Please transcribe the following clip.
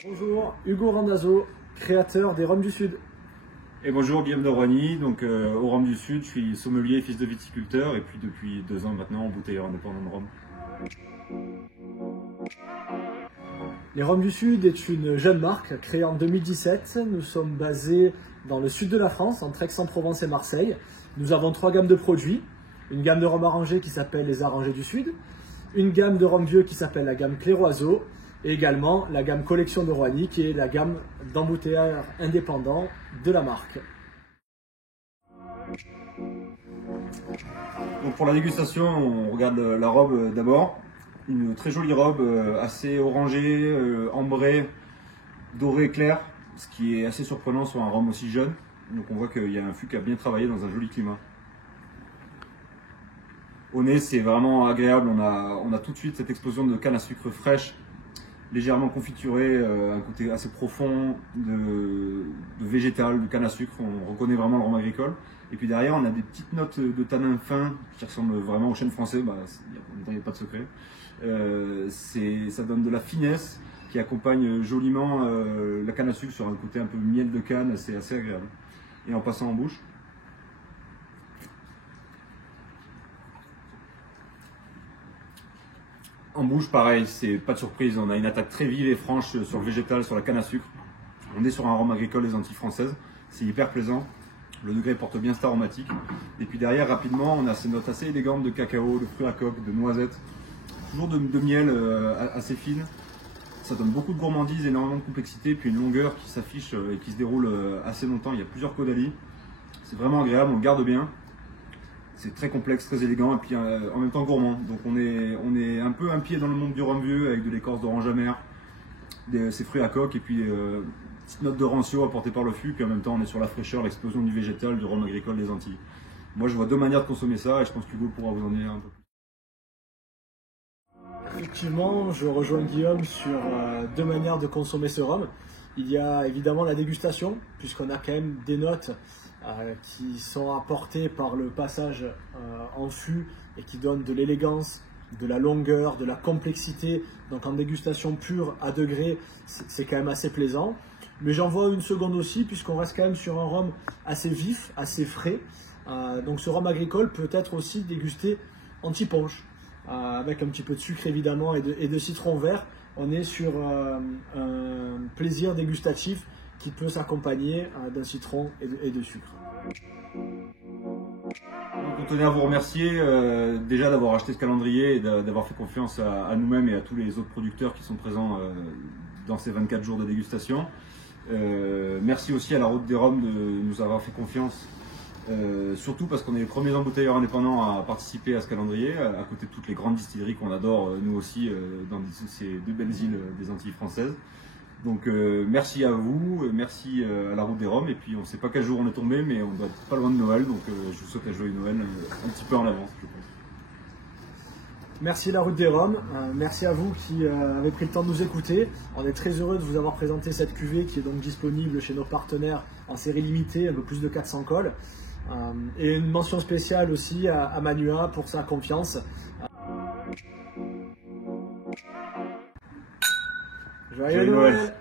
Bonjour, Hugo Randazzo, créateur des Rhums du Sud. Et bonjour, Guillaume de Roigny, donc au Rhum du Sud, je suis sommelier et fils de viticulteur, et puis depuis 2 ans maintenant, embouteilleur indépendant de rhum. Les Rhums du Sud est une jeune marque créée en 2017. Nous sommes basés dans le sud de la France, entre Aix-en-Provence et Marseille. Nous avons 3 gammes de produits. Une gamme de rhum arrangé qui s'appelle les Arrangés du Sud, une gamme de rhum vieux qui s'appelle la gamme Clairoiseau, et également la gamme Collection de Roigny qui est la gamme d'embouteilleurs indépendants de la marque. Donc pour la dégustation, on regarde la robe d'abord. Une très jolie robe, assez orangée, ambrée, dorée claire, ce qui est assez surprenant sur un rhum aussi jeune. Donc on voit qu'il y a un fût qui a bien travaillé dans un joli climat. Au nez, c'est vraiment agréable, on a tout de suite cette explosion de canne à sucre fraîche, légèrement confiturée, un côté assez profond de végétal, de canne à sucre, on reconnaît vraiment le rhum agricole. Et puis derrière, on a des petites notes de tanin fin qui ressemblent vraiment au chêne français, il n'y a pas de secret. Ça donne de la finesse qui accompagne joliment la canne à sucre sur un côté un peu miel de canne, c'est assez agréable. Et en passant en bouche, pareil, c'est pas de surprise, on a une attaque très vive et franche sur le végétal, sur la canne à sucre. On est sur un rhum agricole des Antilles françaises, c'est hyper plaisant, le degré porte bien cet aromatique. Et puis derrière, rapidement, on a ces notes assez élégantes de cacao, de fruits à coque, de noisettes, toujours de miel assez fine. Ça donne beaucoup de gourmandise, énormément de complexité, puis une longueur qui s'affiche et qui se déroule assez longtemps. Il y a plusieurs caudalie, c'est vraiment agréable, on le garde bien. C'est très complexe, très élégant et puis en même temps gourmand. Donc on est un peu un pied dans le monde du rhum vieux avec de l'écorce d'orange amère, ces fruits à coque et puis petite note de rancio apportée par le fût. Puis en même temps on est sur la fraîcheur, l'explosion du végétal, du rhum agricole des Antilles. Moi je vois 2 manières de consommer ça et je pense qu'Hugo pourra vous en dire un peu plus. Effectivement, je rejoins Guillaume sur 2 manières de consommer ce rhum. Il y a évidemment la dégustation, puisqu'on a quand même des notes qui sont apportées par le passage en fût et qui donnent de l'élégance, de la longueur, de la complexité. Donc en dégustation pure à degré, c'est quand même assez plaisant. Mais j'en vois une seconde aussi, puisqu'on reste quand même sur un rhum assez vif, assez frais. Donc ce rhum agricole peut être aussi dégusté anti-punch, avec un petit peu de sucre évidemment et de citron vert. On est sur un plaisir dégustatif qui peut s'accompagner d'un citron et de sucre. On tenait à vous remercier déjà d'avoir acheté ce calendrier et d'avoir fait confiance à nous-mêmes et à tous les autres producteurs qui sont présents dans ces 24 jours de dégustation. Merci aussi à la Route des Rhums de nous avoir fait confiance, surtout parce qu'on est les premiers embouteilleurs indépendants à participer à ce calendrier, à côté de toutes les grandes distilleries qu'on adore, nous aussi, dans ces 2 belles îles des Antilles françaises. Donc merci à vous, merci à la Route des Rhums, et puis on ne sait pas quel jour on est tombé, mais on doit être pas loin de Noël, donc je vous souhaite un joyeux Noël un petit peu en avance, je pense. Merci la Route des Rhums, merci à vous qui avez pris le temps de nous écouter. On est très heureux de vous avoir présenté cette cuvée qui est donc disponible chez nos partenaires en série limitée, un peu plus de 400 cols. Et une mention spéciale aussi à Manua pour sa confiance. Joyeux Noël!